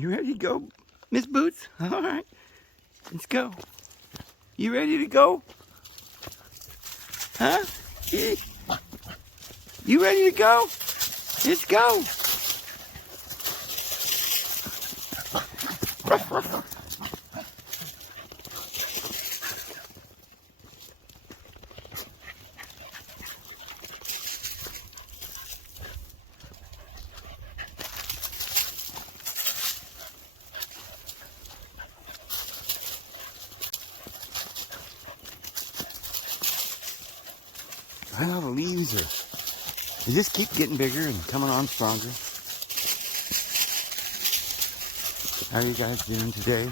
You ready to go, Miss Boots? All right, let's go. You ready to go? Huh? You ready to go? Let's go. Ruff, ruff, ruff. Well, the leaves they just keep getting bigger and coming on stronger. How are you guys doing today?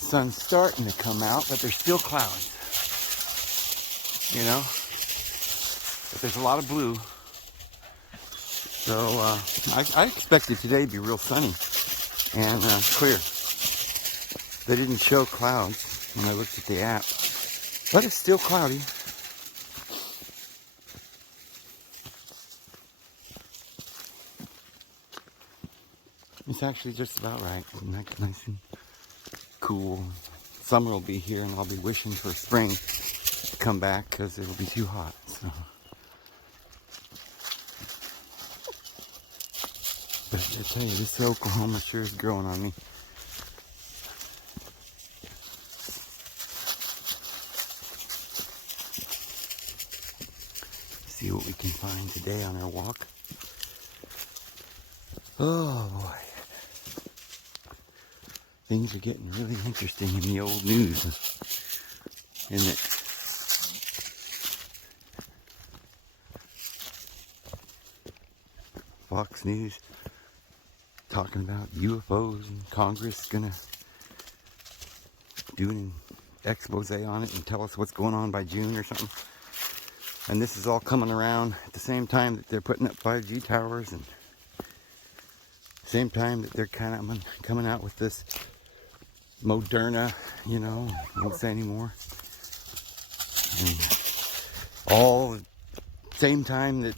Sun's starting to come out, but there's still clouds. You know? But there's a lot of blue. So I expected today to be real sunny and clear. They didn't show clouds when I looked at the app. But it's still cloudy. It's actually just about right. Nice and cool. Summer will be here and I'll be wishing for spring to come back because it'll be too hot. So. But I tell you, this Oklahoma sure is growing on me. See what we can find today on our walk. Oh boy. Things are getting really interesting in the old news, isn't it? Fox News talking about UFOs and Congress gonna do an expose on it and tell us what's going on by June or something. And this is all coming around at the same time that they're putting up 5G towers and same time that they're kind of coming out with this Moderna, you know, I won't say anymore. And all same time that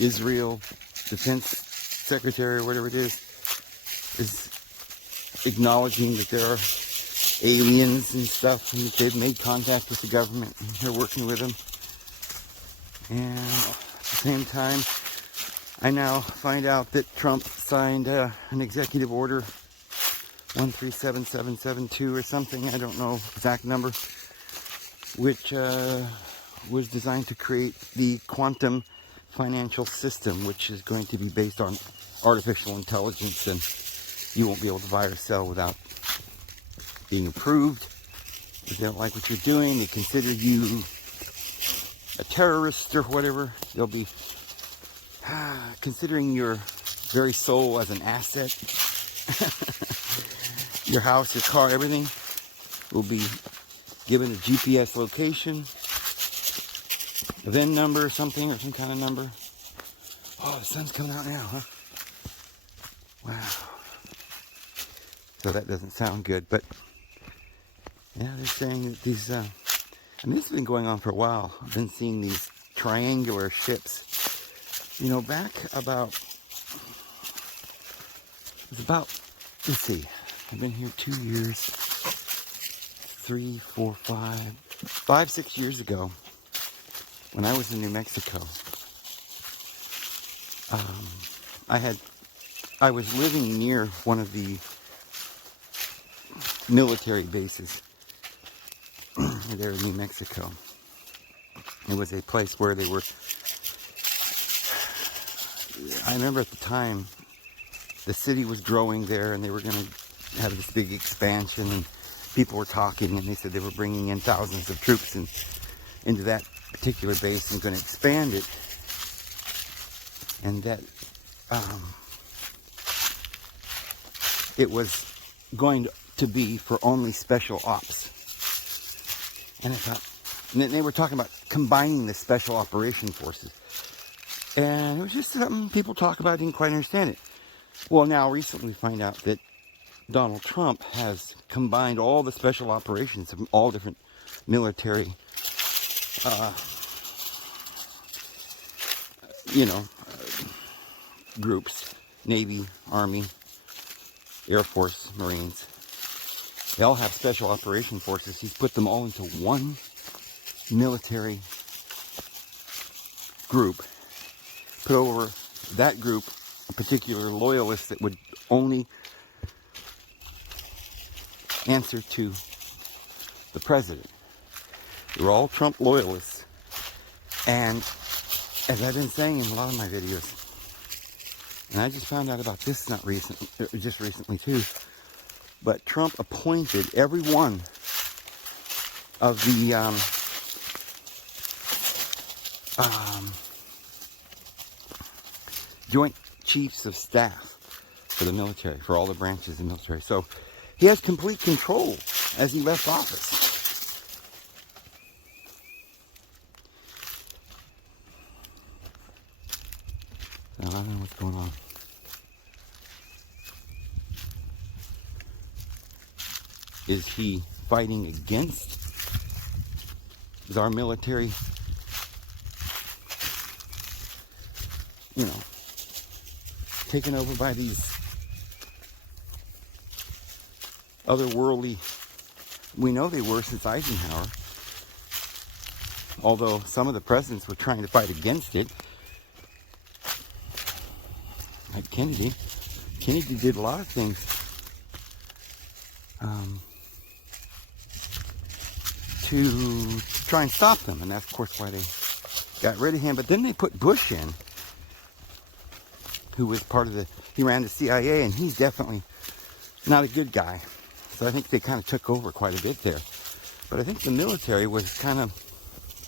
Israel Defense Secretary or whatever it is acknowledging that there are aliens and stuff and that they've made contact with the government and they're working with them. And at the same time, I now find out that Trump signed an executive order 137772 or something, I don't know exact number, which was designed to create the quantum financial system, which is going to be based on artificial intelligence, and you won't be able to buy or sell without being approved. If they don't like what you're doing, they consider you a terrorist or whatever, they'll be considering your very soul as an asset. Your house, your car, everything will be given a GPS location, a VIN number or something, or some kind of number. Oh, the sun's coming out now, huh? Wow. So that doesn't sound good, but yeah, they're saying that these, I mean, this has been going on for a while. I've been seeing these triangular ships. You know, back about, let's see, I've been here 2 years, 3, 4, 5, 6 years ago, when I was in New Mexico. I was living near one of the military bases there in New Mexico. It was a place where they were, I remember at the time, the city was growing there and they were going to have this big expansion and people were talking and they said they were bringing in thousands of troops into that particular base and going to expand it. And that it was going to be for only special ops. And I thought, and they were talking about combining the special operation forces. And it was just something people talk about, didn't quite understand it. Well, now recently we find out that Donald Trump has combined all the special operations of all different military you know, groups, Navy, Army, Air Force, Marines. They all have special operation forces. He's put them all into one military group. Put over that group a particular loyalist that would only answer to the president. They were all Trump loyalists. And as I've been saying in a lot of my videos, and I just found out about this just recently too, but Trump appointed every one of the Joint Chiefs of Staff for the military, for all the branches of the military. So he has complete control as he left office. So I don't know what's going on. Is he fighting against? Is our military, you know, taken over by these otherworldly? We know they were since Eisenhower, although some of the presidents were trying to fight against it, like Kennedy. Kennedy did a lot of things to try and stop them, and that's of course why they got rid of him. But then they put Bush in, who was part of he ran the CIA, and he's definitely not a good guy. So I think they kind of took over quite a bit there. But I think the military was kind of,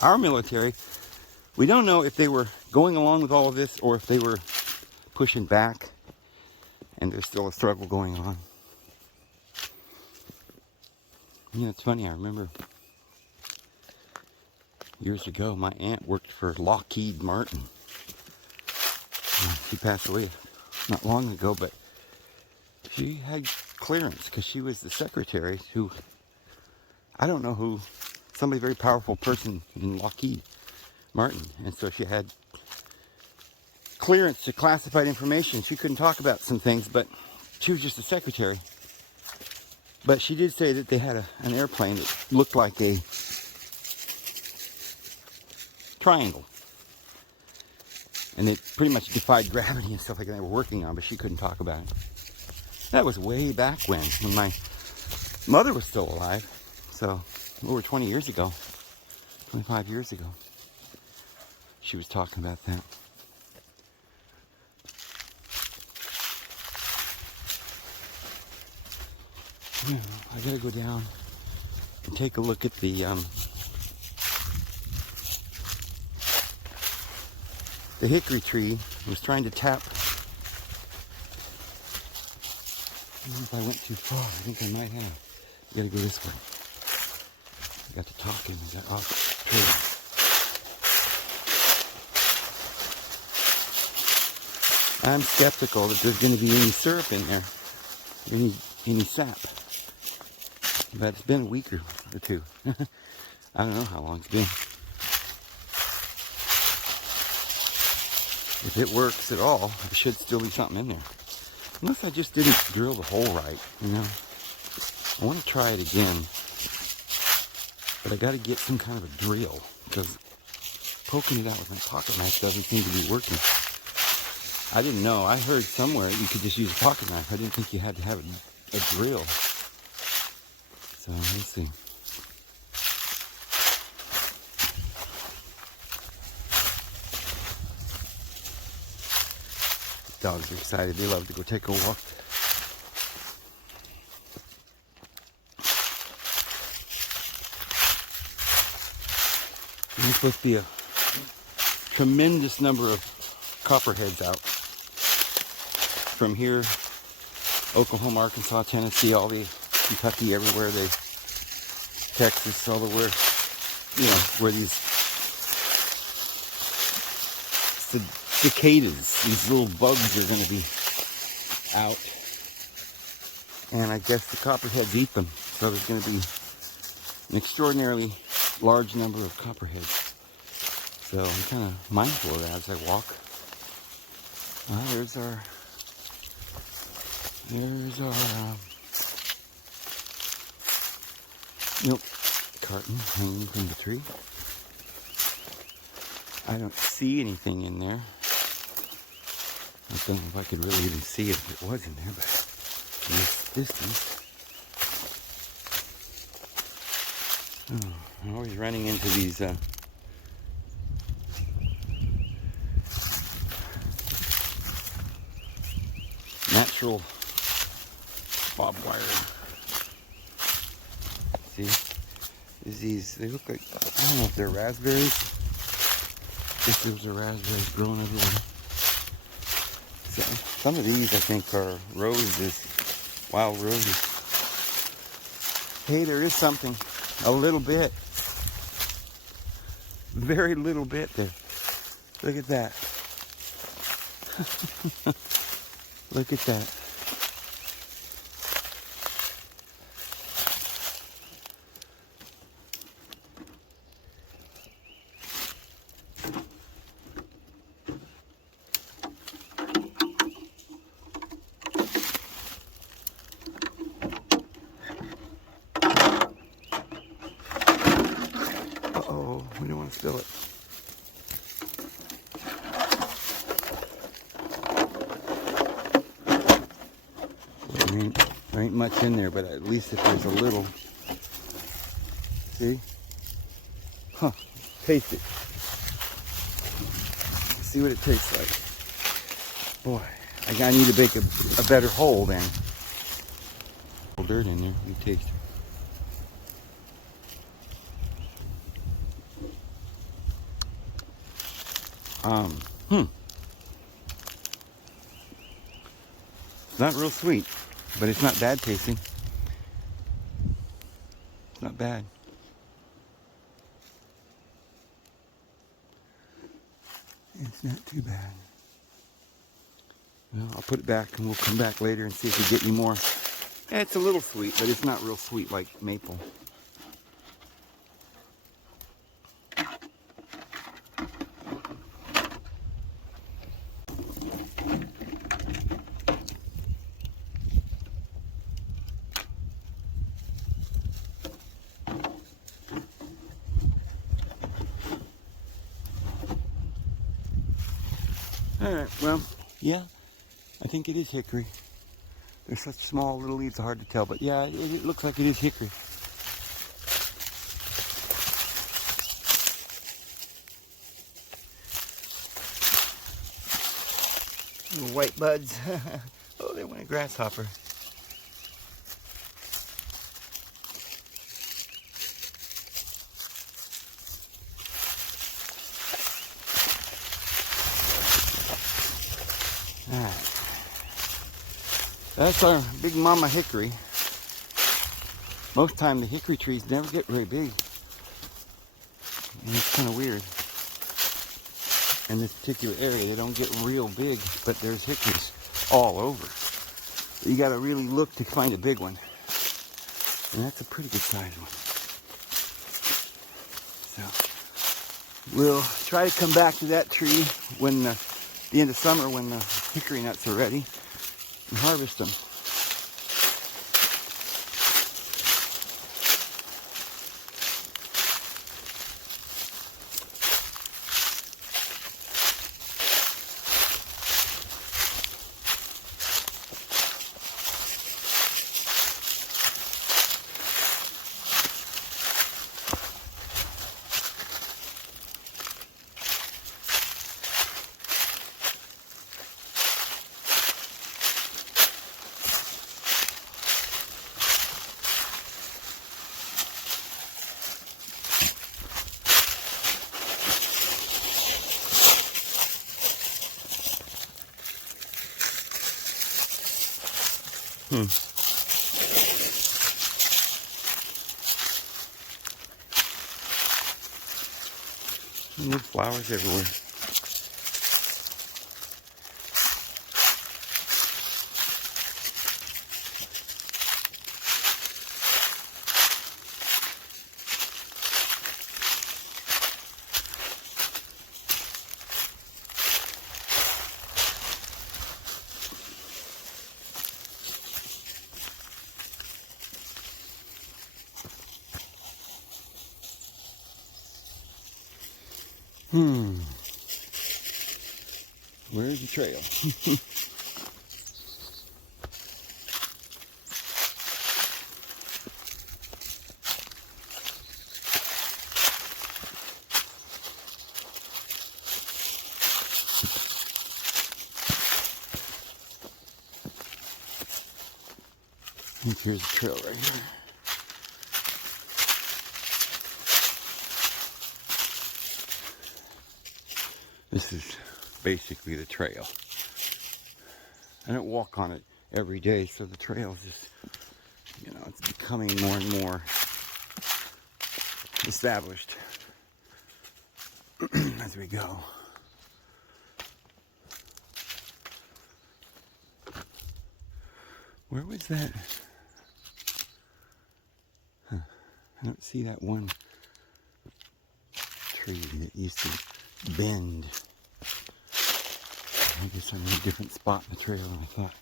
our military, we don't know if they were going along with all of this or if they were pushing back and there's still a struggle going on. You know, it's funny, I remember years ago, my aunt worked for Lockheed Martin. She passed away not long ago, but she had clearance because she was the secretary who, I don't know who, somebody very powerful person in Lockheed Martin. And so she had clearance to classified information. She couldn't talk about some things, but she was just a secretary. But she did say that they had an airplane that looked like a triangle. And it pretty much defied gravity and stuff like that they were working on, but she couldn't talk about it. That was way back when my mother was still alive. So over 20 years ago, 25 years ago, she was talking about that. I gotta go down and take a look at the hickory tree. I was trying to tap. I don't know if I went too far. I think I might have. I gotta go this way. I got to talking. I got off tree. I'm skeptical that there's going to be any syrup in there, any sap. But it's been a week or two. I don't know how long it's been. If it works at all, there should still be something in there. Unless I just didn't drill the hole right, you know. I want to try it again. But I got to get some kind of a drill, because poking it out with my pocket knife doesn't seem to be working. I didn't know. I heard somewhere you could just use a pocket knife. I didn't think you had to have a drill. So let's see. Dogs are excited. They love to go take a walk. There's supposed to be a tremendous number of copperheads out from here, Oklahoma, Arkansas, Tennessee, all the Kentucky, everywhere, Texas, all the where, you know, where these cicadas, these little bugs are going to be out. And I guess the copperheads eat them. So there's going to be an extraordinarily large number of copperheads. So I'm kind of mindful of that as I walk. Well, there's our milk carton hanging from the tree. I don't see anything in there. I don't know if I could really even see if it was in there, but in this distance. Oh, I'm always running into these natural barbed wire. See? They look like, I don't know if they're raspberries. If those are raspberries growing everywhere. So, some of these I think are roses, wild roses. Hey, there is something, a little bit. Very little bit there. Look at that. Look at that. Uh-oh, we don't want to spill it. There ain't much in there, but at least if there's a little. See? Huh. Taste it. See what it tastes like. Boy, I need to make a better hole then. Dirt in there. You taste it. It's not real sweet, but it's not bad tasting. It's not bad. It's not too bad. Well, I'll put it back and we'll come back later and see if we get any more. Yeah, it's a little sweet, but it's not real sweet like maple. Alright, well, yeah, I think it is hickory. They're such small little leaves, hard to tell, but yeah, it looks like it is hickory. Little white buds. Oh, they want a grasshopper. Alright. That's our big mama hickory. Most time the hickory trees never get very big. And it's kind of weird. In this particular area, they don't get real big, but there's hickories all over. You gotta really look to find a big one. And that's a pretty good sized one. So, we'll try to come back to that tree when the end of summer when the hickory nuts are ready and harvest them. And there's flowers everywhere. Where's the trail? I think here's the trail right here. This is basically the trail. I don't walk on it every day, so the trail is just, you know, it's becoming more and more established as we go. Where was that? Huh. I don't see that one tree that used to bend. I guess I'm in a different spot in the trail than I thought.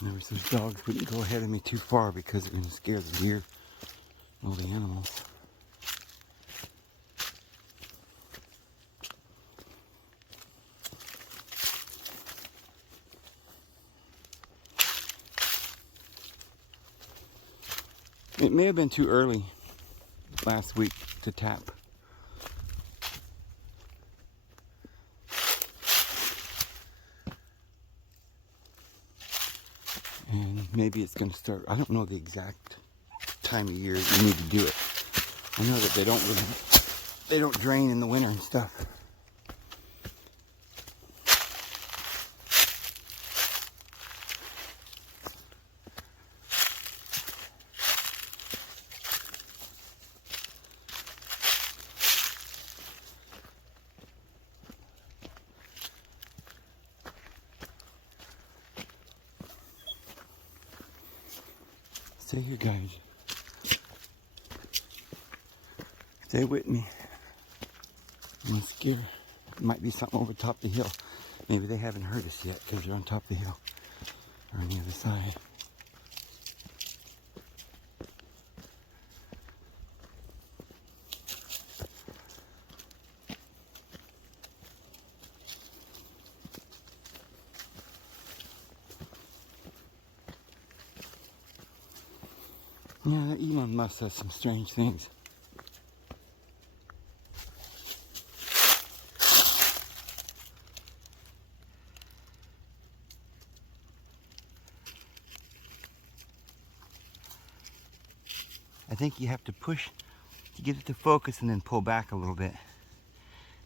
There was those dogs wouldn't go ahead of me too far because they're going to scare the deer, all the animals. It may have been too early last week to tap. And maybe it's going to start, I don't know the exact time of year you need to do it. I know that they don't drain in the winter and stuff. Stay here, guys. Stay with me. I'm scared. There might be something over top the hill. Maybe they haven't heard us yet because they're on top of the hill or on the other side. Yeah, Elon Musk says some strange things. I think you have to push to get it to focus and then pull back a little bit.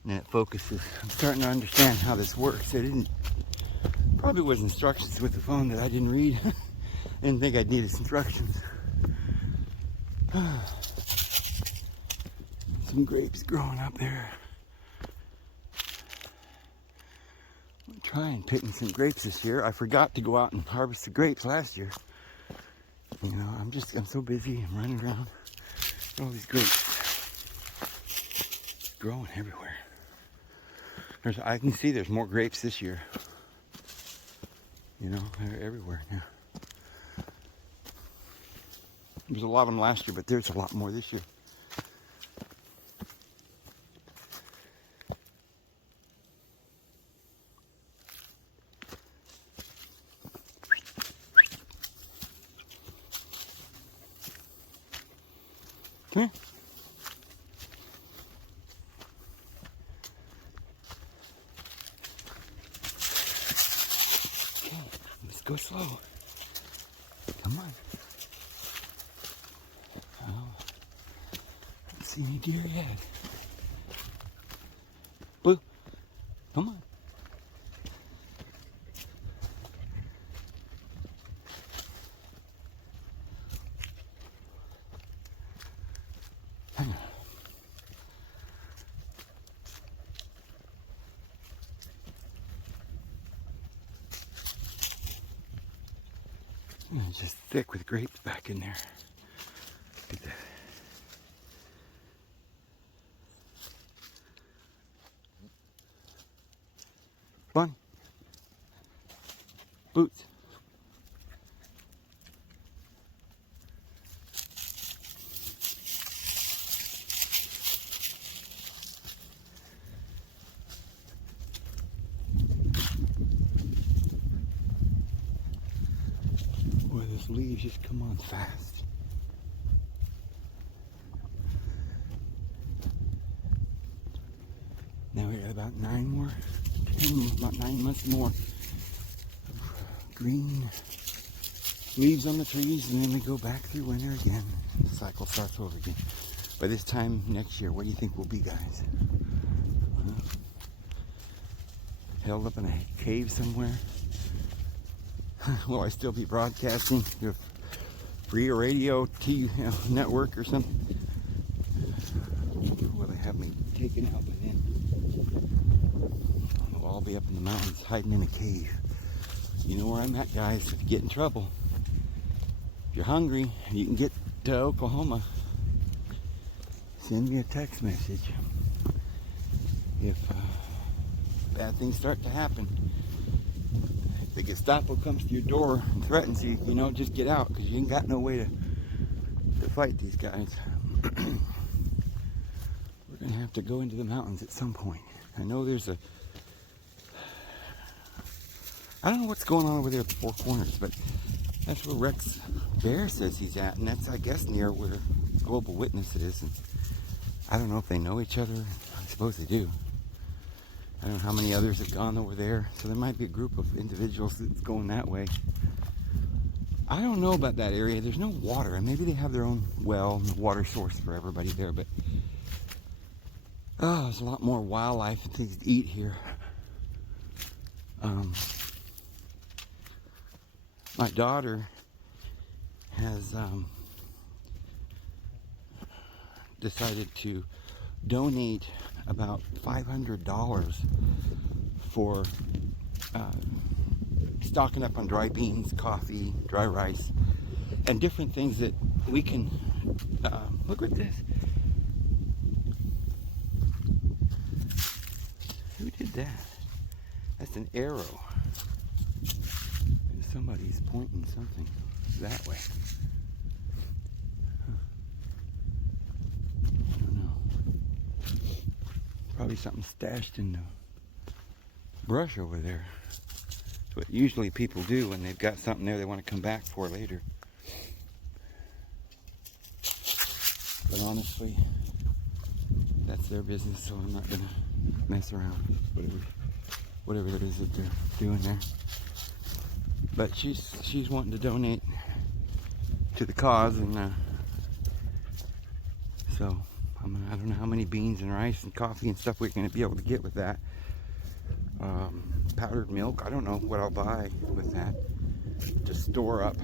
And then it focuses. I'm starting to understand how this works. Probably was instructions with the phone that I didn't read. I didn't think I'd need instructions. Some grapes growing up there. I'm trying picking some grapes this year. I forgot to go out and harvest the grapes last year. You know, I'm so busy. I'm running around. All these grapes growing everywhere. I can see there's more grapes this year. You know, they're everywhere now. There was a lot of them last year, but there's a lot more this year. Come here. Okay, let's go slow. Come on. Oh, I don't see any deer yet. Blue, come on. Hang on. It's just thick with grapes back in there. Look at that. Come on. Boots. Please just come on fast. Now we got about 9 months more of green leaves on the trees, and then we go back through winter again. The cycle starts over again. By this time next year, what do you think we'll be, guys? Held up in a cave somewhere? Will I still be broadcasting your free radio network or something? Will they have me taken out by then? We'll all be up in the mountains hiding in a cave. You know where I'm at, guys. If you get in trouble, if you're hungry, you can get to Oklahoma. Send me a text message. If bad things start to happen, if the Gestapo comes to your door and threatens you, just get out, because you ain't got no way to fight these guys. We're going to have to go into the mountains at some point. I know I don't know what's going on over there at the Four Corners, but that's where Rex Bear says he's at, and that's, I guess, near where Global Witness is. And I don't know if they know each other. I suppose they do. I don't know how many others have gone over there, so there might be a group of individuals that's going that way. I don't know about that area. There's no water, and maybe they have their own well, water source for everybody there, but there's a lot more wildlife and things to eat here. My daughter has decided to donate about $500 for stocking up on dry beans, coffee, dry rice, and different things that we can look at this. Who did that? That's an arrow. Somebody's pointing something that way. I don't know. Probably something stashed in the brush over there. That's what usually people do when they've got something there they want to come back for later. But honestly, that's their business, so I'm not going to mess around with whatever it is that they're doing there. But she's wanting to donate to the cause, and so I don't know how many beans and rice and coffee and stuff we're going to be able to get with that. Powdered milk, I don't know what I'll buy with that to store up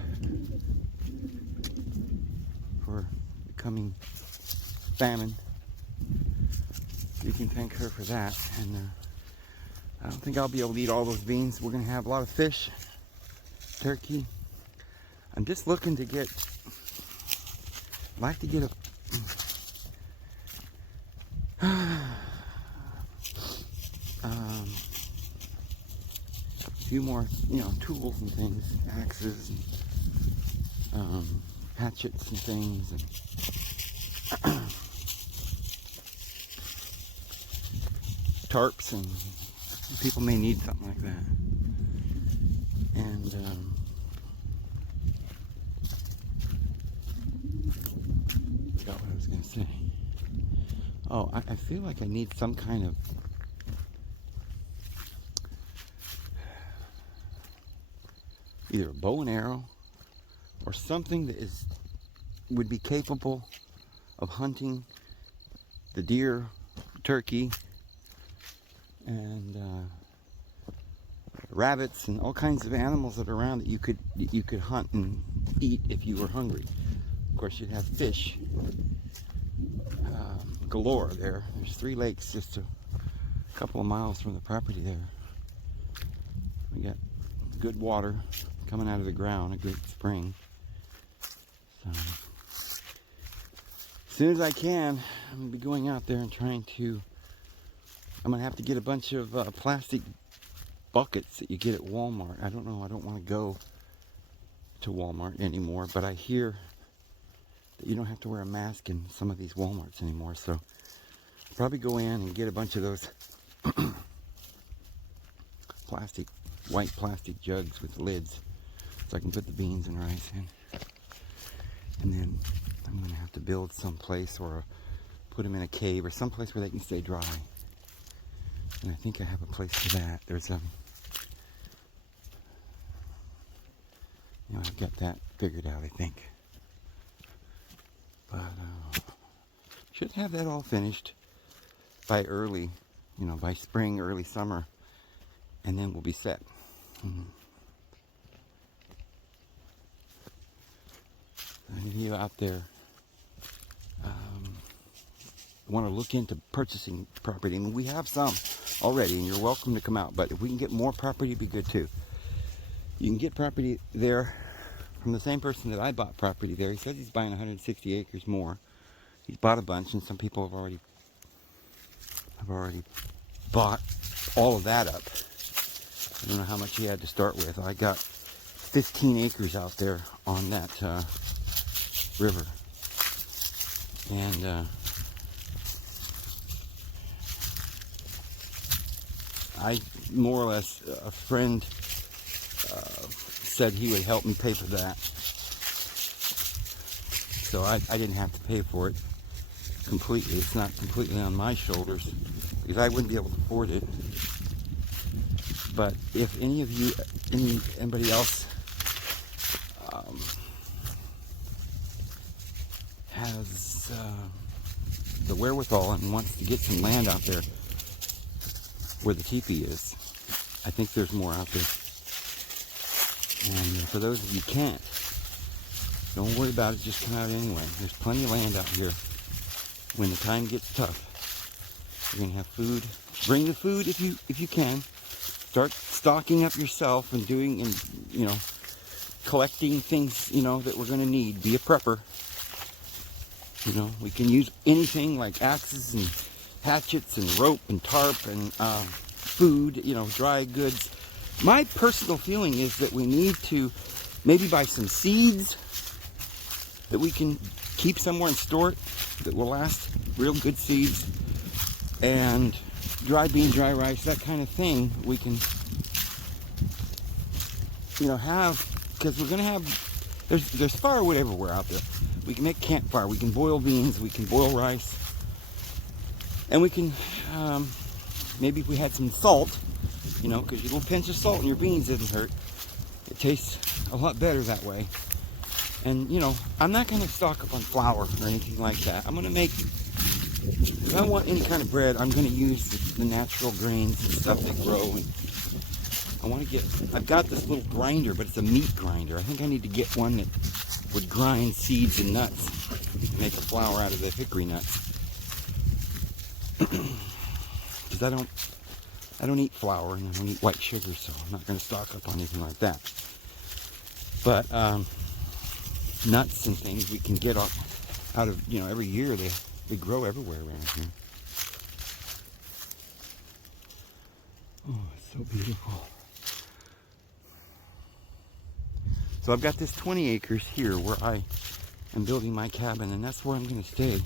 for the coming famine. You can thank her for that. And I don't think I'll be able to eat all those beans. We're going to have a lot of fish, turkey. I'm just looking to I'd like to get a few more, tools and things, axes and hatchets and things, and tarps, and people may need something like that. And forgot what I was going to say. Oh, I feel like I need some kind of either a bow and arrow or something that would be capable of hunting the deer, turkey, and rabbits and all kinds of animals that are around that you could hunt and eat if you were hungry. Of course, you'd have fish galore there. There's 3 lakes just a couple of miles from the property there. We got good water coming out of the ground, a great spring. So as soon as I can, I'm going to be going out there and I'm going to have to get a bunch of plastic buckets that you get at Walmart. I don't know, I don't want to go to Walmart anymore, but I hear that you don't have to wear a mask in some of these Walmarts anymore, so I'll probably go in and get a bunch of those white plastic jugs with lids so I can put the beans and rice in. And then I'm going to have to build some place or put them in a cave or some place where they can stay dry. And I think I have a place for that. There's I've got that figured out, I think. But should have that all finished by early, by spring, early summer, and then we'll be set. Any of you out there want to look into purchasing property? I mean, we have some already, and you're welcome to come out. But if we can get more property, it'd be good too. You can get property there from the same person that I bought property there. He says he's buying 160 acres more. He's bought a bunch, and some people have already bought all of that up. I don't know how much he had to start with. I got 15 acres out there on that river, and I more or less, a friend said he would help me pay for that, so I didn't have to pay for it completely. It's not completely on my shoulders because I wouldn't be able to afford it. But if any of you, anybody else has the wherewithal and wants to get some land out there where the teepee is, I think there's more out there. And for those of you who can't, don't worry about it, just come out anyway. There's plenty of land out here. When the time gets tough, you're gonna have food. Bring the food if you can. Start stocking up yourself and doing, and collecting things that we're gonna need. Be a prepper. We can use anything like axes and hatchets and rope and tarp and food, dry goods. My personal feeling is that we need to maybe buy some seeds that we can keep somewhere and store it that will last, real good seeds, and dry bean, dry rice, that kind of thing we can have, because we're gonna have, there's firewood everywhere out there. We can make campfire, we can boil beans, we can boil rice, and we can maybe if we had some salt, because a little pinch of salt in your beans doesn't hurt. It tastes a lot better that way. And I'm not going to stock up on flour or anything like that. I'm going to make, if I want any kind of bread, I'm going to use the natural grains and stuff they grow. And I want to get, I've got this little grinder, but it's a meat grinder. I think I need to get one that would grind seeds and nuts and make a flour out of the hickory nuts. Because I don't eat flour and I don't eat white sugar, so I'm not going to stock up on anything like that. But nuts and things we can get out of, every year they grow everywhere around here. Oh, it's so beautiful. So I've got this 20 acres here where I am building my cabin, and that's where I'm going to stay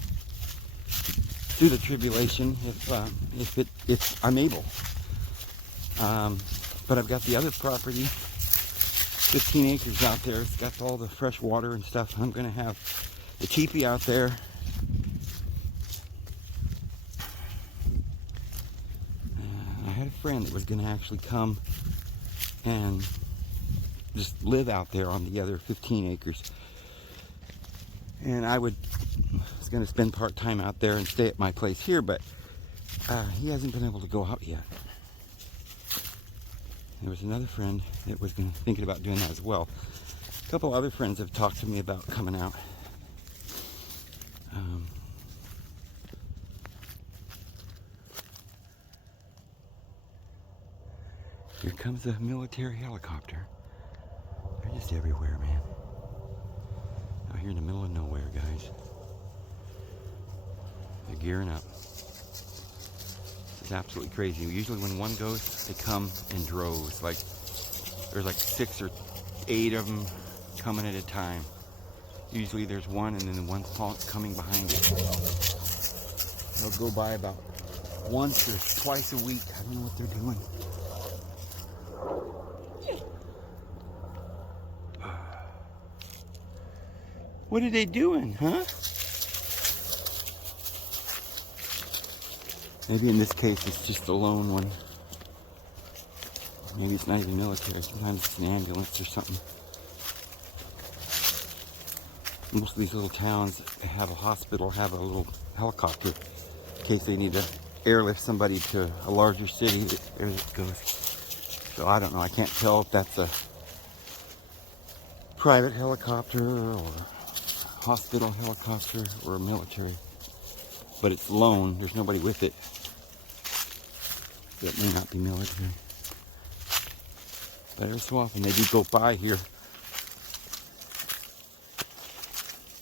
through the tribulation if I'm able. But I've got the other property, 15 acres out there. It's got all the fresh water and stuff. I'm going to have the teepee out there. I had a friend that was going to actually come and just live out there on the other 15 acres. And I was going to spend part time out there and stay at my place here, but he hasn't been able to go out yet. There was another friend that was thinking about doing that as well. A couple other friends have talked to me about coming out. Here comes a military helicopter. They're just everywhere, man. Out here in the middle of nowhere, guys. They're gearing up. It's absolutely crazy. Usually when one goes, they come in droves. There's like 6 or 8 of them coming at a time. Usually there's one and then the one's coming behind it. They'll go by about once or twice a week. I don't know what they're doing. What are they doing, huh? Maybe in this case it's just a lone one. Maybe it's not even military. Sometimes it's an ambulance or something. Most of these little towns have a hospital, have a little helicopter in case they need to airlift somebody to a larger city. There it goes. So I don't know. I can't tell if that's a private helicopter or a hospital helicopter or a military. But it's lone. There's nobody with it. That may not be military. But every so often they do go by here.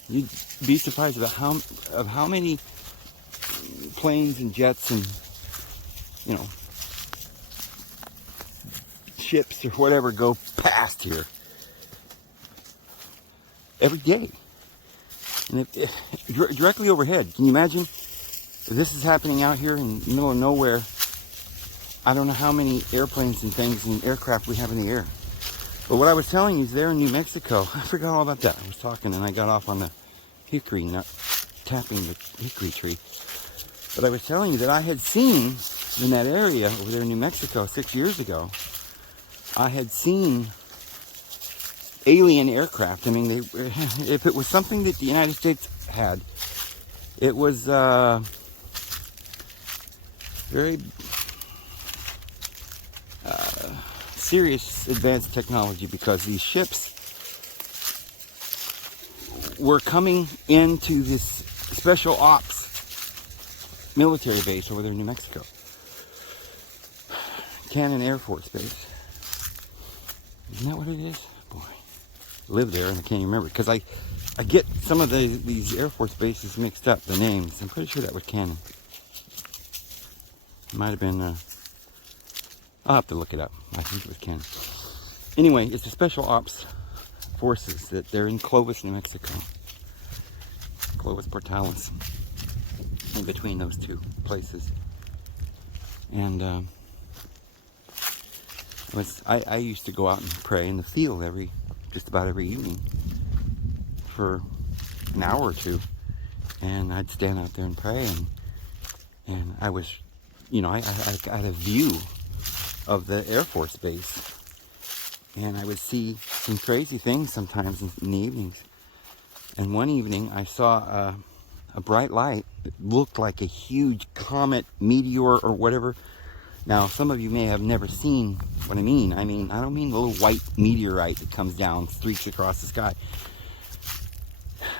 You'd be surprised about how many planes and jets and, you know, ships or whatever go past here every day. And directly overhead. Can you imagine if this is happening out here in the middle of nowhere? I don't know how many airplanes and things and aircraft we have in the air. But what I was telling you is there in New Mexico, I forgot all about that. I was talking and I got off on the hickory nut, tapping the hickory tree. But I was telling you that I had seen in that area over there in New Mexico 6 years ago, I had seen alien aircraft. I mean, if it was something that the United States had, it was very serious advanced technology, because these ships were coming into this special ops military base over there in New Mexico. Cannon Air Force Base. Isn't that what it is? Boy, I live there and I can't even remember, because I get some of these Air Force bases mixed up, the names. I'm pretty sure that was Cannon. It might have been, I'll have to look it up. I think it was Cannon. Anyway, it's the Special Ops Forces that they're in Clovis, New Mexico. Clovis Portales. In between those two places. And I used to go out and pray in the field just about every evening for an hour or two, and I'd stand out there and pray, and I was, you know, I had a view of the Air Force Base, and I would see some crazy things sometimes in the evenings. And one evening I saw a bright light that looked like a huge comet, meteor, or whatever. Now, some of you may have never seen what I mean. I don't mean the little white meteorite that comes down, streaks across the sky.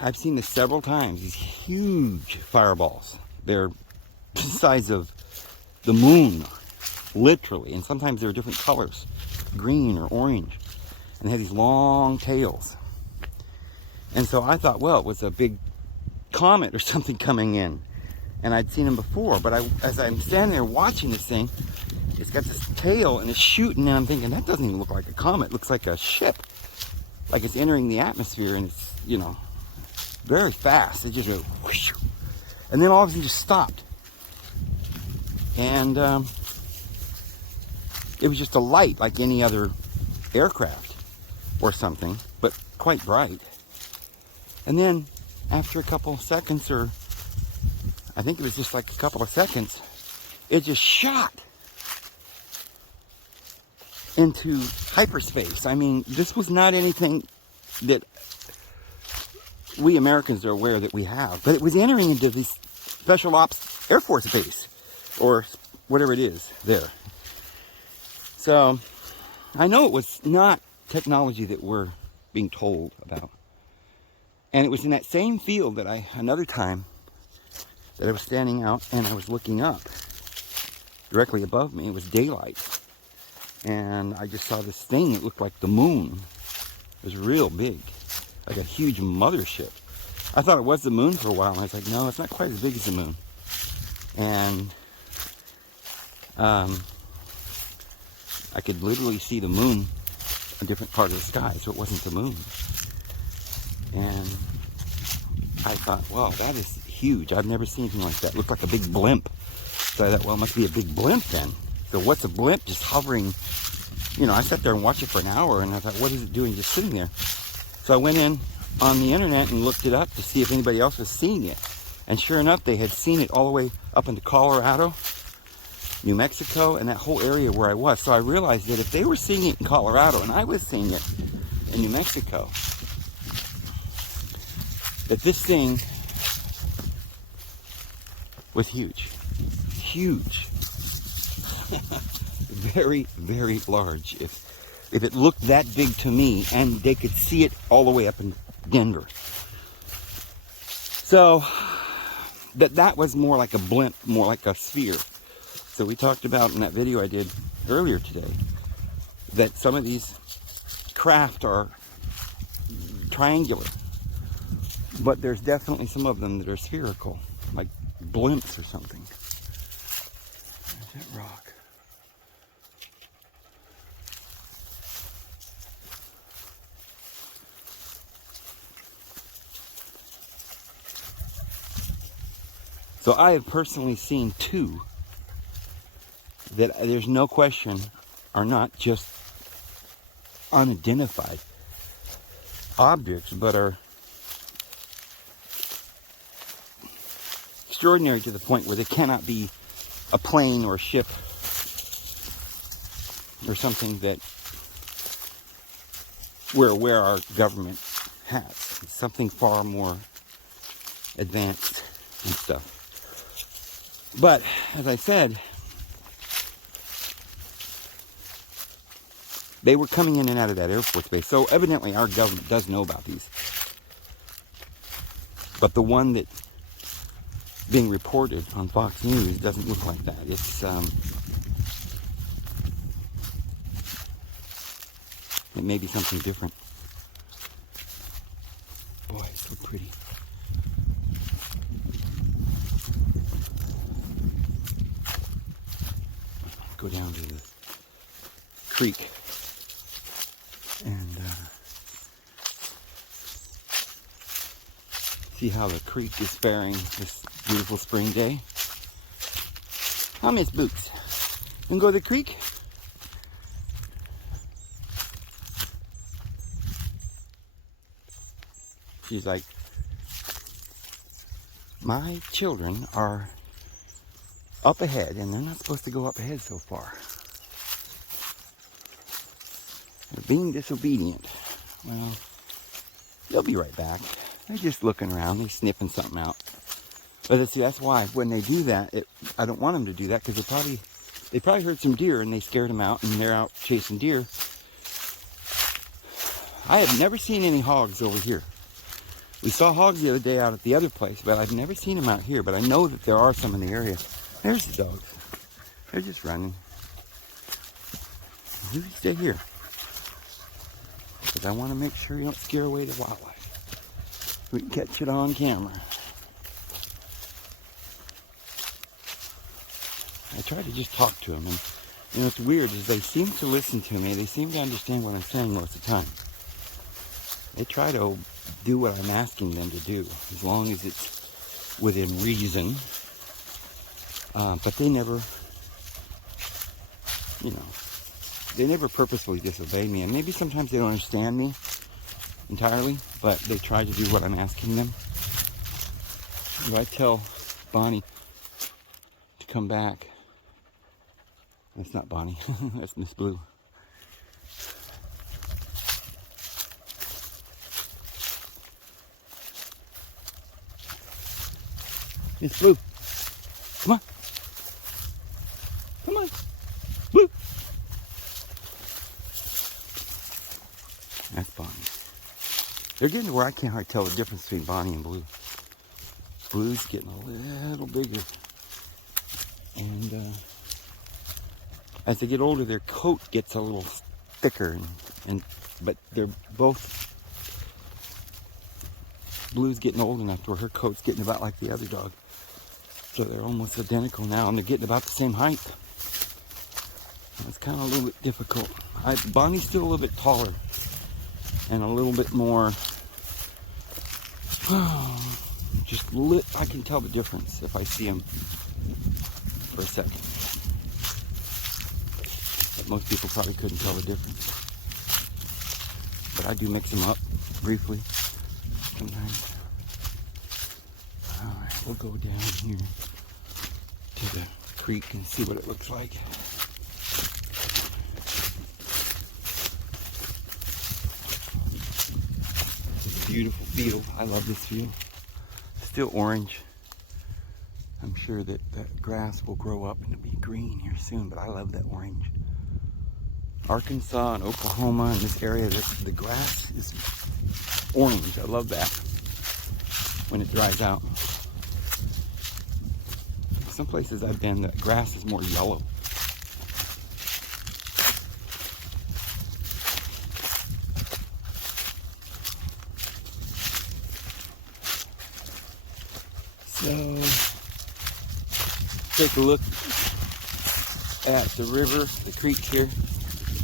I've seen this several times, these huge fireballs. They're the size of the moon, literally. And sometimes they're different colors, green or orange. And they have these long tails. And so I thought, well, it was a big comet or something coming in. And I'd seen them before, but as I'm standing there watching this thing, it's got this tail and it's shooting, and I'm thinking, that doesn't even look like a comet. It looks like a ship. Like it's entering the atmosphere, and it's, you know, very fast. It just goes whoosh, and then all of a sudden just stopped. And it was just a light like any other aircraft or something, but quite bright. And then after a couple of seconds, or I think it was just like a couple of seconds, it just shot into hyperspace. I mean, this was not anything that we Americans are aware that we have, but it was entering into this Special Ops Air Force Base, or whatever it is there. So I know it was not technology that we're being told about. And it was in that same field that another time that I was standing out and I was looking up. Directly above me, it was daylight. And I just saw this thing that looked like the moon. It was real big, like a huge mothership. I thought it was the moon for a while, and I was like, no, it's not quite as big as the moon. And I could literally see the moon, a different part of the sky, so it wasn't the moon. And I thought, wow, that is huge. I've never seen anything like that. It looked like a big blimp. So I thought, well, it must be a big blimp then. So what's a blimp? Just hovering. You know, I sat there and watched it for an hour, and I thought, what is it doing just sitting there? So I went in on the internet and looked it up to see if anybody else was seeing it. And sure enough, they had seen it all the way up into Colorado, New Mexico, and that whole area where I was. So I realized that if they were seeing it in Colorado and I was seeing it in New Mexico, that this thing was huge. Huge. Very, very large. If it looked that big to me, and they could see it all the way up in Denver. So that was more like a blimp, more like a sphere. So we talked about in that video I did earlier today that some of these craft are triangular, but there's definitely some of them that are spherical, like blimps or something. There's that rock. So I have personally seen two that there's no question are not just unidentified objects, but are extraordinary to the point where they cannot be a plane or a ship or something that where our government has. It's something far more advanced and stuff. But as I said, they were coming in and out of that Air Force base. So evidently our government does know about these. But the one that being reported on Fox News doesn't look like that. It's it may be something different. Boy, it's so pretty. Go down to the creek and see how the creek is faring this beautiful spring day. I'll miss Boots. And go to the creek. She's like, my children are up ahead, and they're not supposed to go up ahead so far. They're being disobedient. Well, they'll be right back. They're just looking around. They're sniffing something out. But see, that's why when they do that, I don't want them to do that, because they probably heard some deer and they scared them out, and they're out chasing deer. I have never seen any hogs over here. We saw hogs the other day out at the other place, but I've never seen them out here. But I know that there are some in the area. There's the dogs. They're just running. You stay here, because I want to make sure you don't scare away the wildlife. We can catch it on camera. I try to just talk to them, and you know what's weird is they seem to listen to me. They seem to understand what I'm saying most of the time. They try to do what I'm asking them to do, as long as it's within reason. But they never, they never purposefully disobey me. And maybe sometimes they don't understand me entirely, but they try to do what I'm asking them. If I tell Bonnie to come back, that's not Bonnie, that's Miss Blue. Miss Blue, come on. Come on. Blue. That's Bonnie. They're getting to where I can't hardly tell the difference between Bonnie and Blue. Blue's getting a little bigger. And as they get older, their coat gets a little thicker. But they're both... Blue's getting old enough to where her coat's getting about like the other dog. So they're almost identical now, and they're getting about the same height. It's kind of a little bit difficult. Bonnie's still a little bit taller and a little bit more, I can tell the difference if I see him for a second. But most people probably couldn't tell the difference. But I do mix them up briefly. sometimes. Alright, we'll go down here to the creek and see what it looks like. Beautiful field. I love this field. Still orange. I'm sure that that grass will grow up and it'll be green here soon, but I love that orange. Arkansas and Oklahoma and this area, the grass is orange. I love that when it dries out. Some places I've been, the grass is more yellow. So, take a look at the river, the creek here.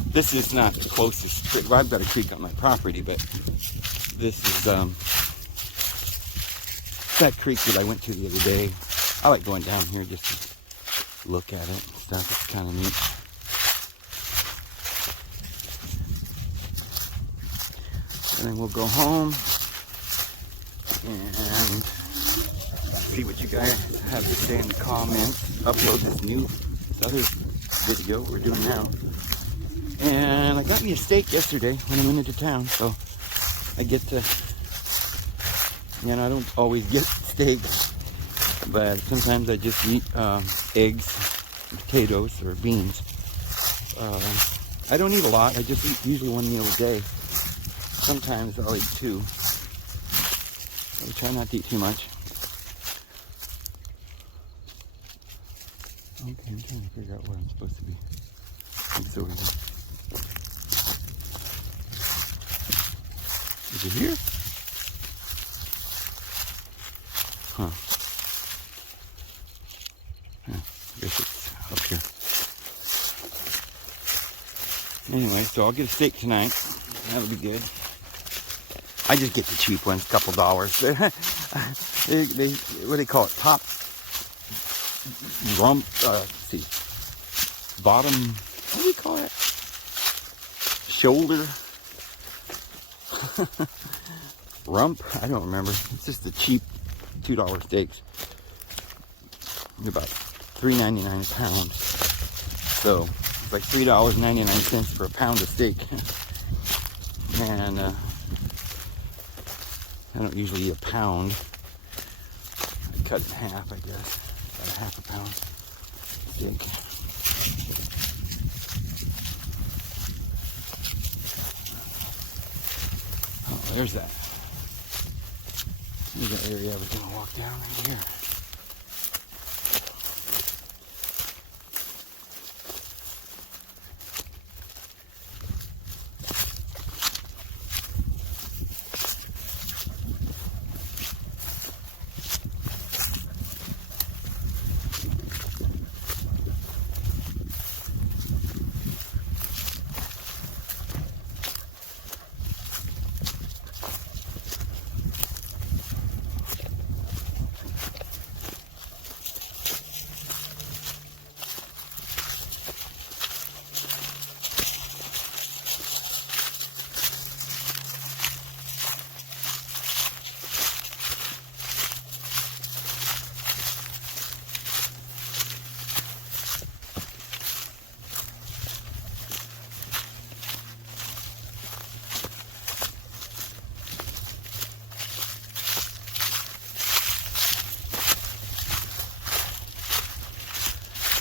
This is not the closest creek. Well, I've got a creek on my property, but this is that creek that I went to the other day. I like going down here just to look at it and stuff. It's kind of neat. And then we'll go home and see what you guys have to say in the comments. Upload this other video we're doing now. And I got me a steak yesterday when I went into town, so I get to, you know, I don't always get steak, but sometimes I just eat eggs, potatoes, or beans. I don't eat a lot. I just eat usually one meal a day. Sometimes I'll eat two. I try not to eat too much. Okay, I'm trying to figure out where I'm supposed to be. It's over here. Is it here? Huh. Yeah, I guess it's up here. Anyway, so I'll get a steak tonight. That'll be good. I just get the cheap ones, couple dollars. they what do they call it? Top rump. Let's see. Bottom. What do you call it? Shoulder. Rump. I don't remember. It's just the cheap $2 steaks. About $3.99 a pound. So it's like $3.99 for a pound of steak. And I don't usually eat a pound. I cut it in half, I guess. About a half a pound steak. Oh, there's that. There's that area I was going to walk down right here.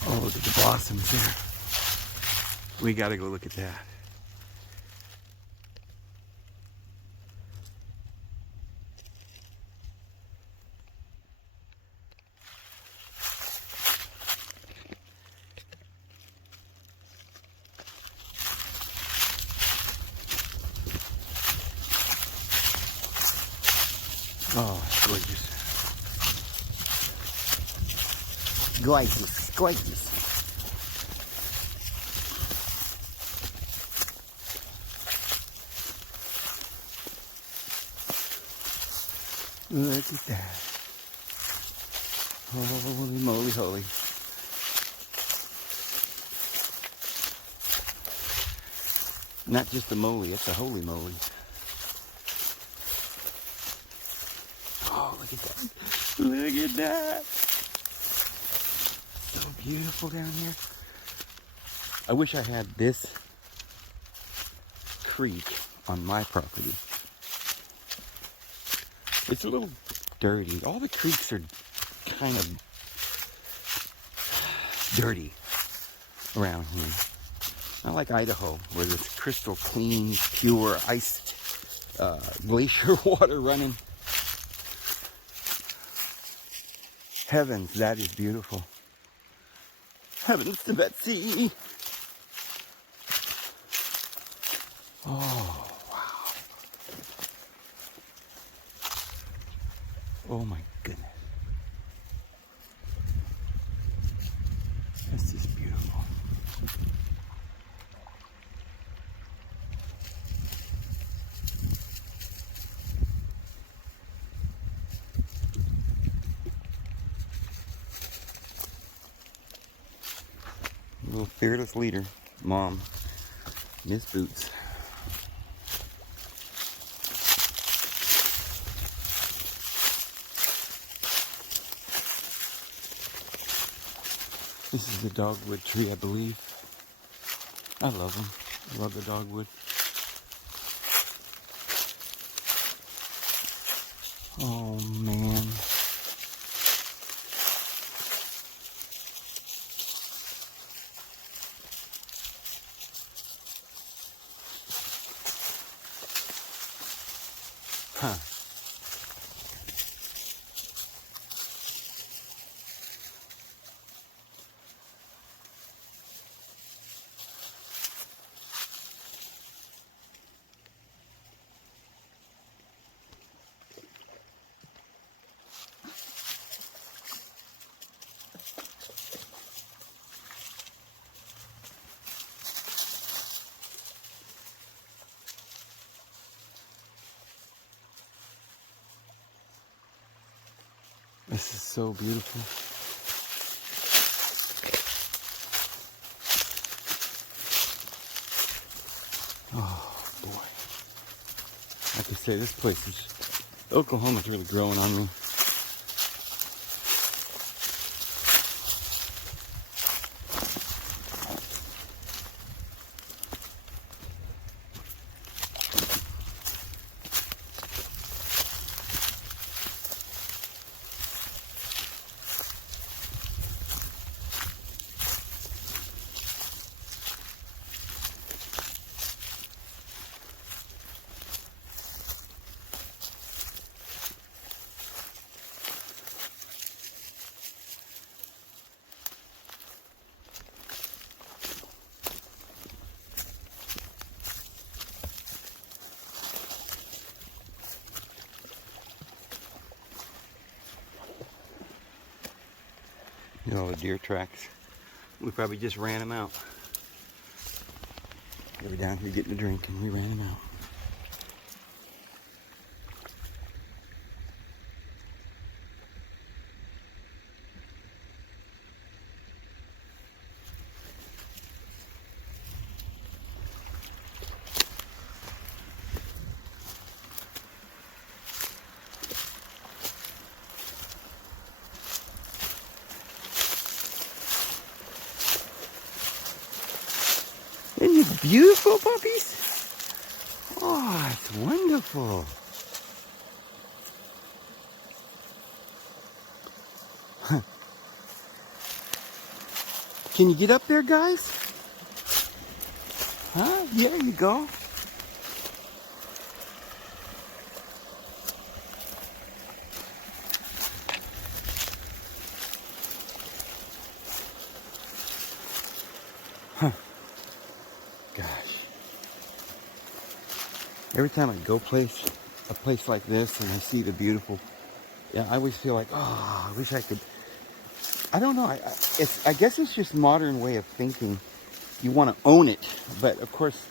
Oh, look at the blossoms there. We gotta go look at that. Oh, it's gorgeous. Gorgeous, gorgeous. Look at that. Holy moly, holy. Not just the moly, it's a holy moly. at that. Look at that. So beautiful down here. I wish I had this creek on my property. It's a little dirty. All the creeks are kind of dirty around here. Not like Idaho, where there's crystal clean, pure, iced glacier water running. Heavens, that is beautiful. Heavens to Betsy. Oh, wow. Oh my goodness. This is beautiful. Little fearless leader, Mom, Miss Boots. This is a dogwood tree, I believe. I love them. I love the dogwood. Oh man. Huh. This is so beautiful. Oh boy. Like I say, this place is, Oklahoma's really growing on me. You know, the deer tracks. We probably just ran them out. They were down here getting a drink and we ran them out. Isn't it beautiful, puppies? Oh, it's wonderful. Huh. Can you get up there, guys? Huh? There you go. Huh. Gosh. Every time I go a place like this and I see the beautiful, yeah, I always feel like, oh, I wish I could. I don't know. I guess it's just modern way of thinking. You want to own it, but of course,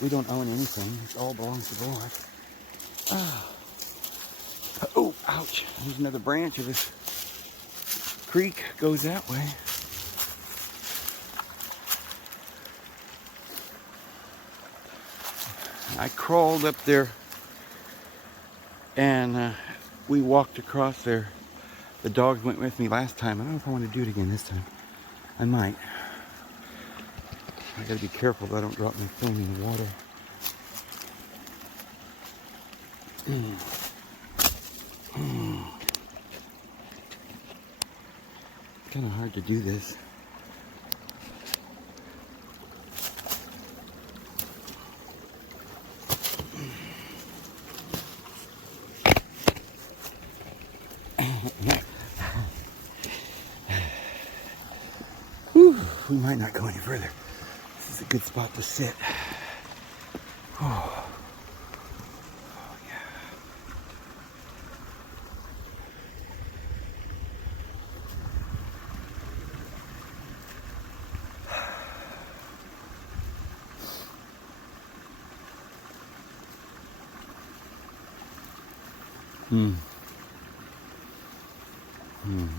we don't own anything. It all belongs to God. Oh, ouch! There's another branch of this creek goes that way. I crawled up there and we walked across there. The dogs went with me last time. I don't know if I want to do it again this time. I might. I gotta be careful that I don't drop my phone in the water. It's kind of hard to do this. Whew, we might not go any further. This is a good spot to sit. Oh, yeah.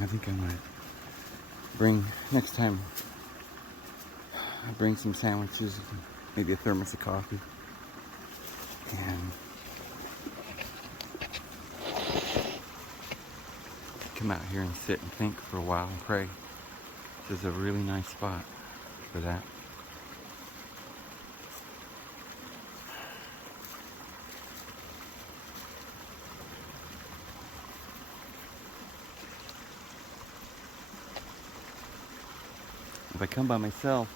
I think I might bring, next time, I'll bring some sandwiches, maybe a thermos of coffee, and come out here and sit and think for a while and pray. This is a really nice spot for that. If I come by myself,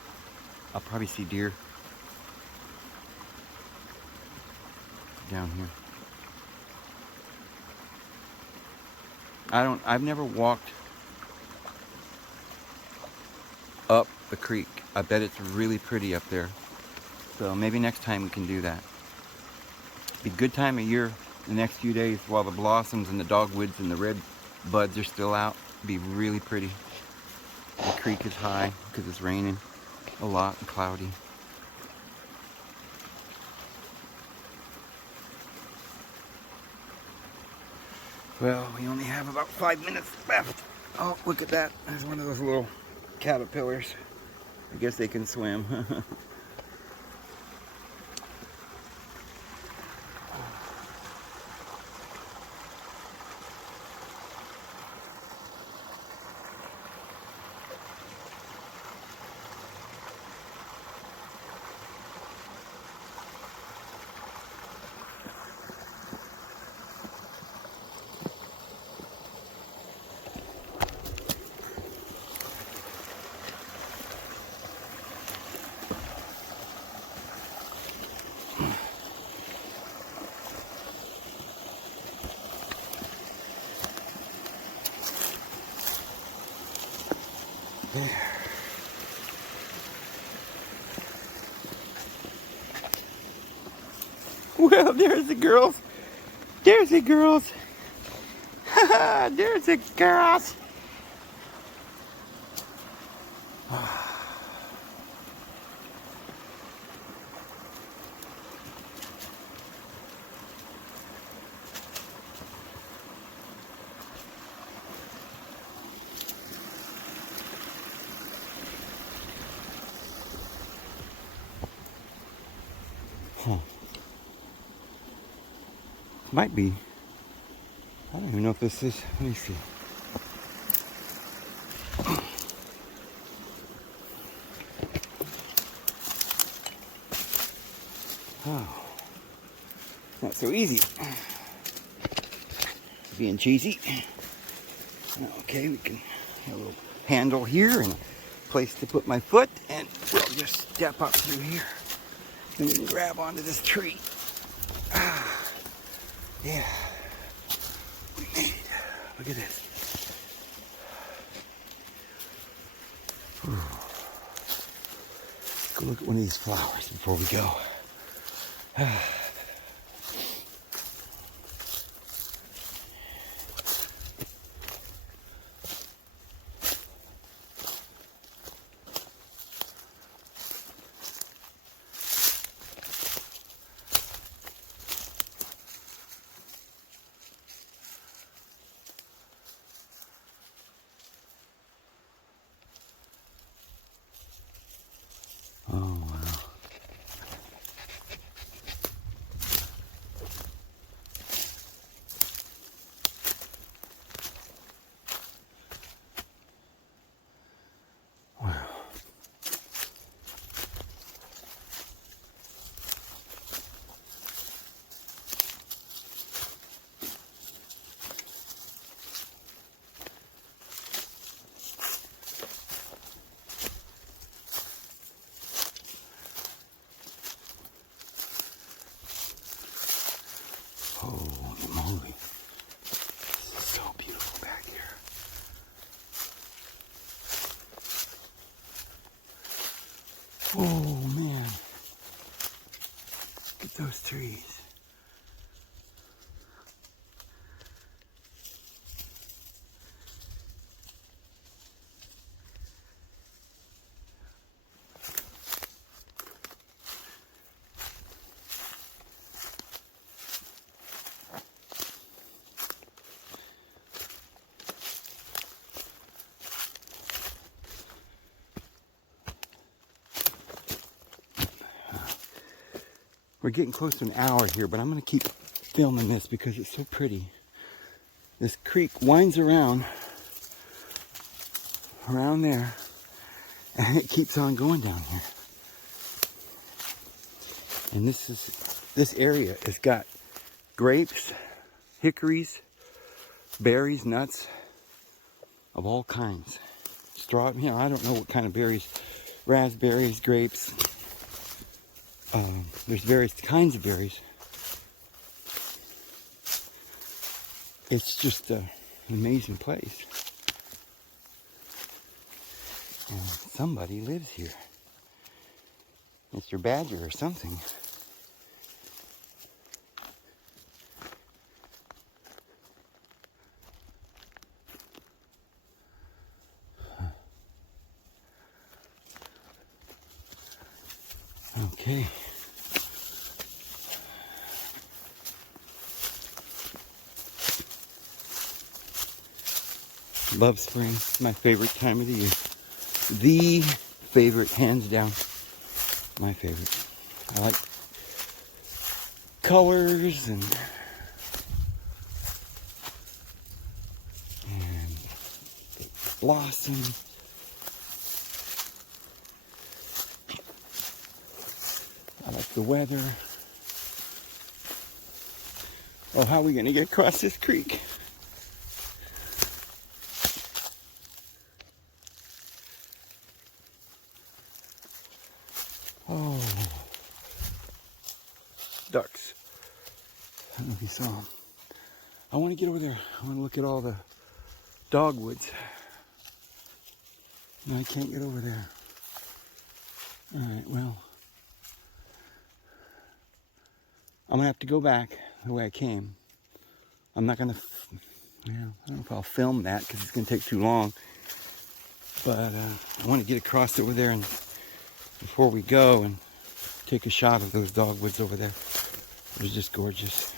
I'll probably see deer down here. I've never walked up the creek. I bet it's really pretty up there. So maybe next time we can do that. Be a good time of year the next few days while the blossoms and the dogwoods and the red buds are still out. Be really pretty. The creek is high because it's raining a lot and cloudy. Well, we only have about 5 minutes left. Oh, look at that. There's one of those little caterpillars. I guess they can swim. There. Well, there's the girls. There's the girls. There's the girls. Huh. Might be. I don't even know if this is. Let me see. Oh, not so easy. Being cheesy. Okay, we can have a little handle here and a place to put my foot, and we'll just step up through here. And we can grab onto this tree. Yeah. We made it. Look at this. Let's go look at one of these flowers before we go. Oh, wow. Holy moly. This is so beautiful back here. Oh man. Look at those trees. We're getting close to an hour here, but I'm going to keep filming this because it's so pretty. This creek winds around there, and it keeps on going down here. And this area has got grapes, hickories, berries, nuts of all kinds. Straw, I don't know what kind of berries, raspberries, grapes. There's various kinds of berries. It's just an amazing place. And somebody lives here. Mr. Badger or something. Okay. Love spring, my favorite time of the year. The favorite, hands down, my favorite. I like colors and blossom. I like the weather. Oh, how are we going to get across this creek? Oh, ducks. I don't know if you saw them. I want to get over there. I want to look at all the dogwoods. No, I can't get over there. All right, well, I'm going to have to go back the way I came. I'm not going to, I don't know if I'll film that because it's going to take too long. But I want to get across over there and before we go and take a shot of those dogwoods over there. It was just gorgeous.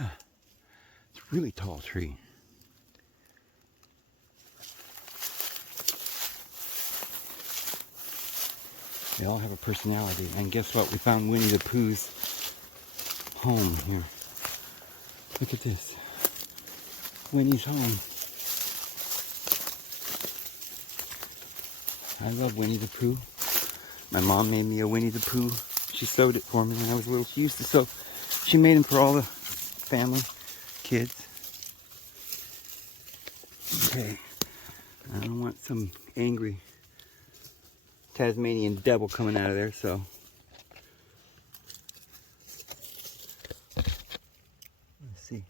It's a really tall tree. They all have a personality. And guess what? We found Winnie the Pooh's home here. Look at this. Winnie's home. I love Winnie the Pooh. My mom made me a Winnie the Pooh. She sewed it for me when I was little. She used to sew. She made them for all the family, kids. Okay. I don't want some angry Tasmanian devil coming out of there, so. Let's see.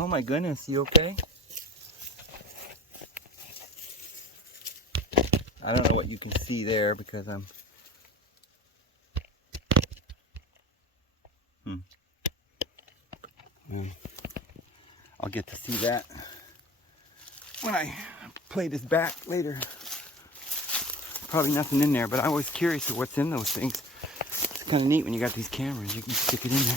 Oh my goodness, you okay? I don't know what you can see there because I'm... Well, I'll get to see that when I play this back later. Probably nothing in there, but I'm always curious of what's in those things. It's kind of neat when you got these cameras. You can stick it in there.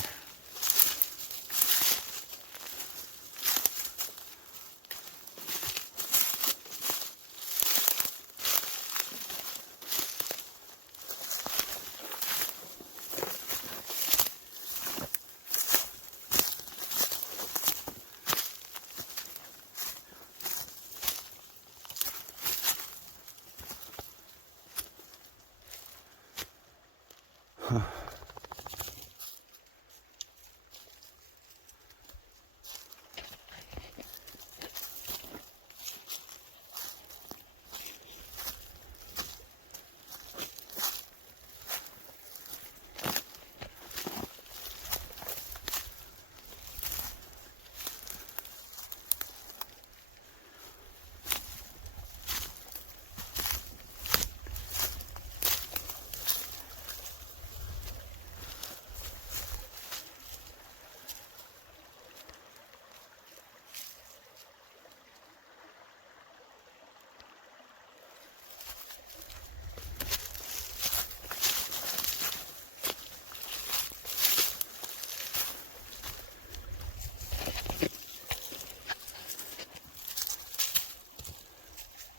Huh.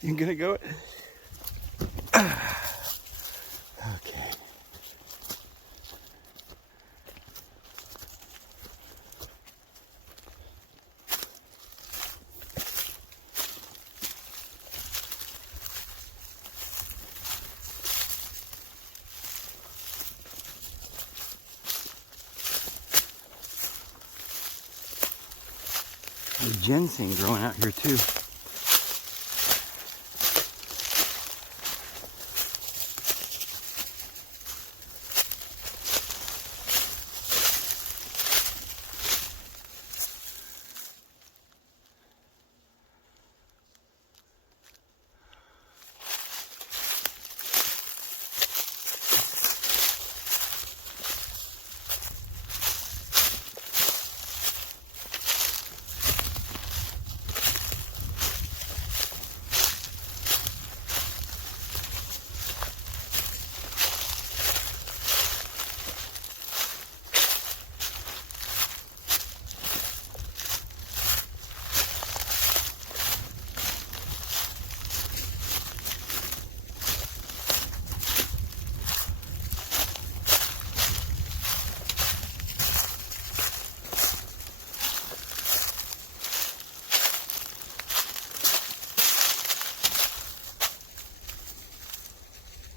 You gonna go? Okay. There's ginseng growing out here too.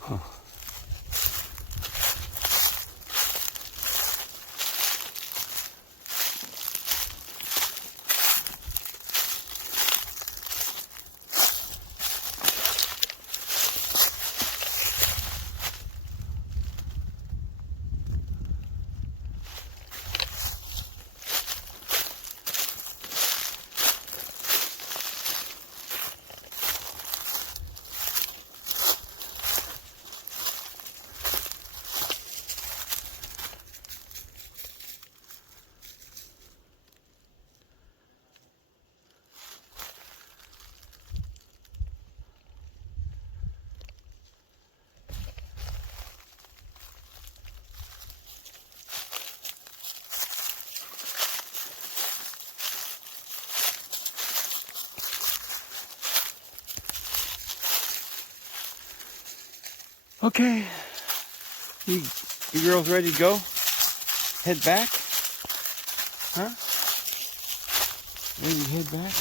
Huh. Okay, you girls ready to go? Head back? Huh? Ready to head back?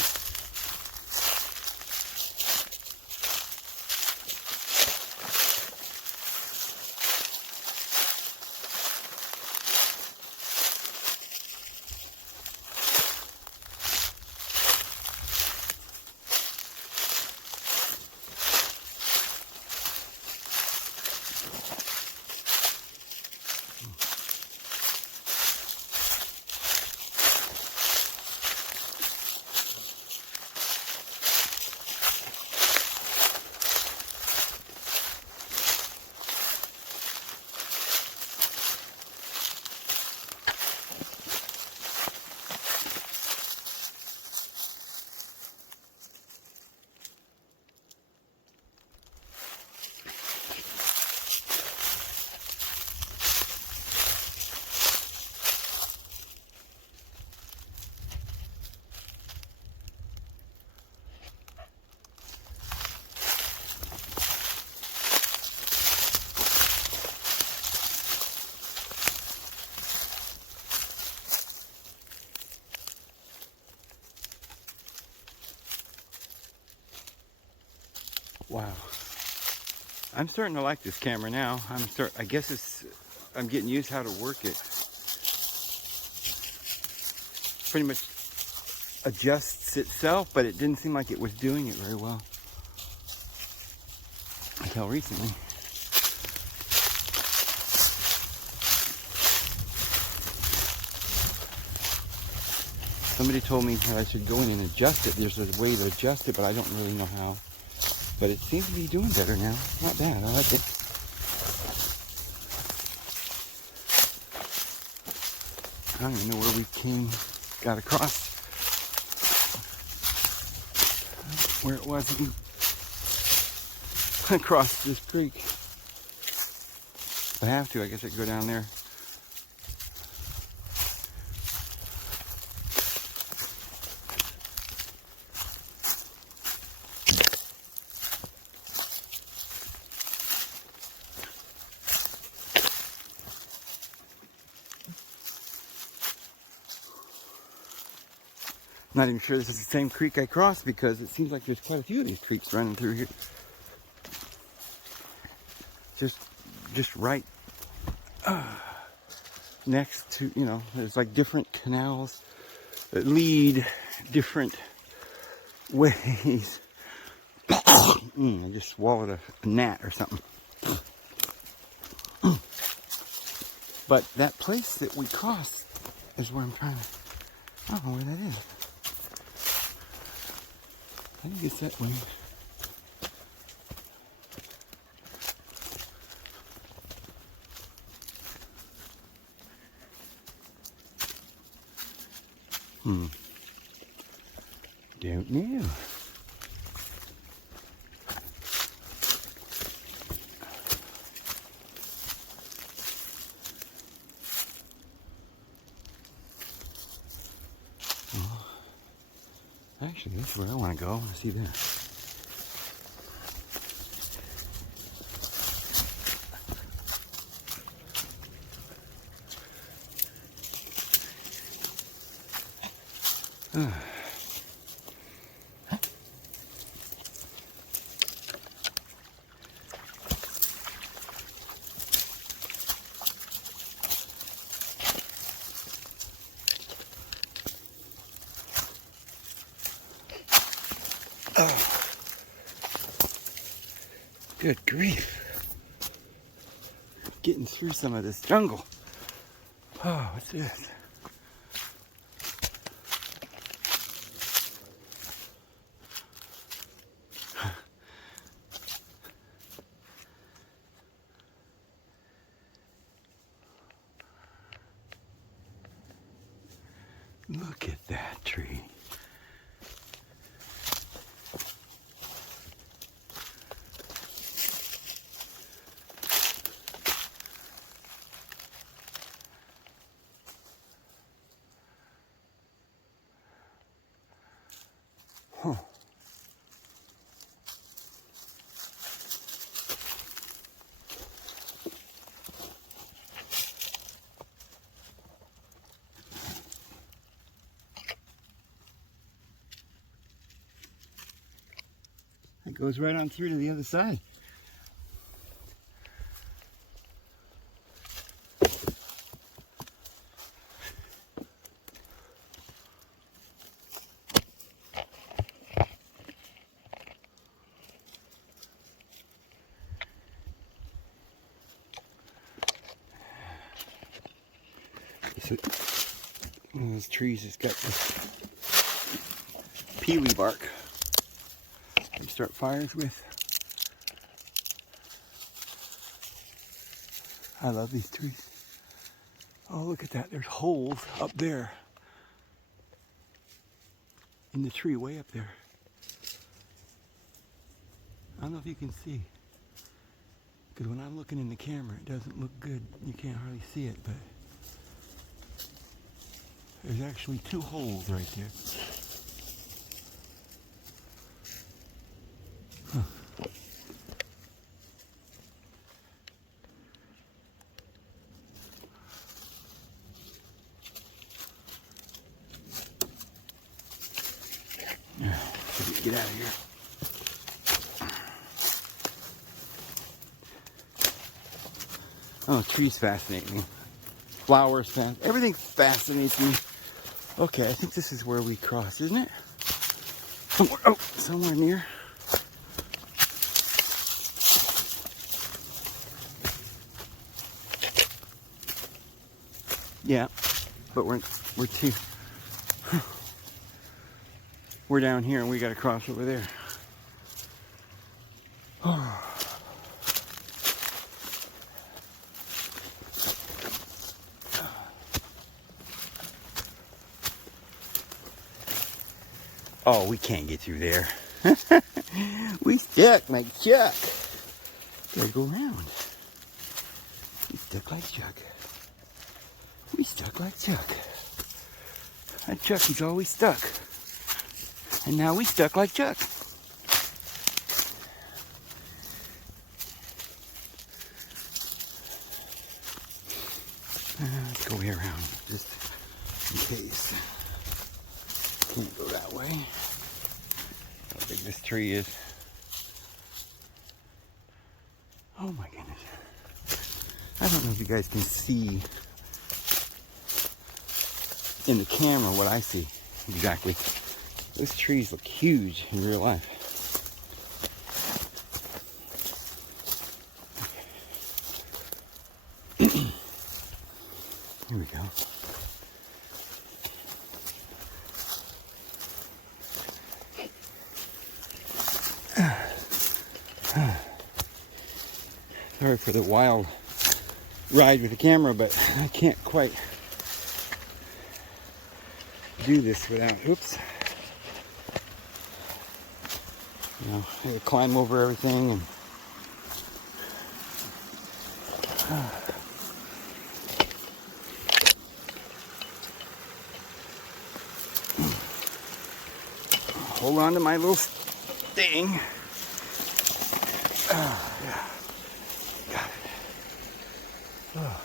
Wow. I'm starting to like this camera now. I guess I'm getting used how to work it. Pretty much adjusts itself, but it didn't seem like it was doing it very well until recently. Somebody told me that I should go in and adjust it. There's a way to adjust it, but I don't really know how. But it seems to be doing better now. Not bad. I like it. I don't even know where we got across. Where it was across this creek. If I have to, I guess I could go down there. Not even sure this is the same creek I crossed because it seems like there's quite a few of these creeks running through here. Just right next to, there's like different canals that lead different ways. I just swallowed a gnat or something. But that place that we crossed is where I'm trying to, I don't know where that is. I think it's that way. Don't know. Well, actually, that's where I want to go. I see that. Oh, good grief. Getting through some of this jungle. Oh, what's this? Look at that tree. Huh. It goes right on through to the other side. So, one of those trees has got this peely bark you start fires with. I love these trees. Oh, look at that. There's holes up there in the tree way up there. I don't know if you can see, because when I'm looking in the camera it doesn't look good. You can't hardly see it, but there's actually two holes right there. Huh. Yeah, get out of here. Oh, trees fascinate me. Flowers, everything fascinates me. Okay, I think this is where we cross, isn't it? Somewhere near. Yeah, but we're too. We're down here and we got to cross over there. Oh, we can't get through there. We stuck like Chuck. Gotta go around. We stuck like Chuck. We stuck like Chuck. That Chuck, he's always stuck. And now we stuck like Chuck. Let's go way around, just in case. Can't go that way. How big this tree is. Oh my goodness. I don't know if you guys can see in the camera what I see exactly. Those trees look huge in real life. Here we go. Sorry for the wild ride with the camera, but I can't quite do this without, oops. You know, I gotta climb over everything and hold on to my little thing. Yeah. Got it. Oh.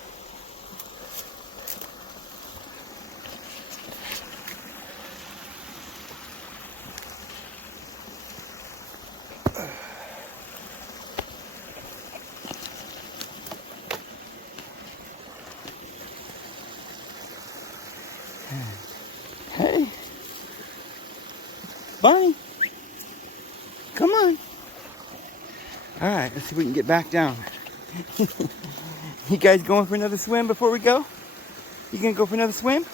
Hey, Bonnie, come on. All right, let's see if we can get back down. You guys going for another swim before we go? You gonna go for another swim?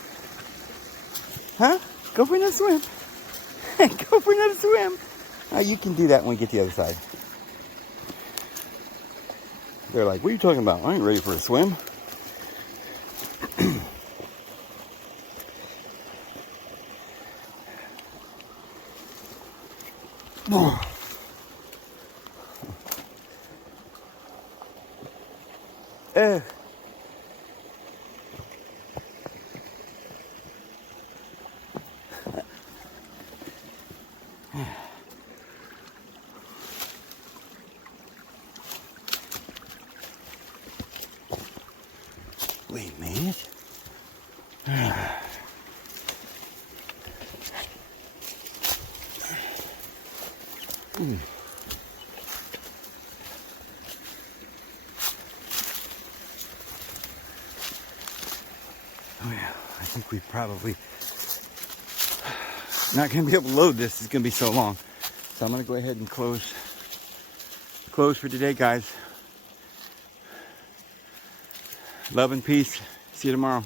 Huh? Go for another swim. Go for another swim. You can do that when we get to the other side. They're like, what are you talking about? I ain't ready for a swim. Wait a minute. Oh yeah, I think we probably not gonna be able to load this. It's gonna be so long. So I'm gonna go ahead and close for today, guys. Love and peace. See you tomorrow.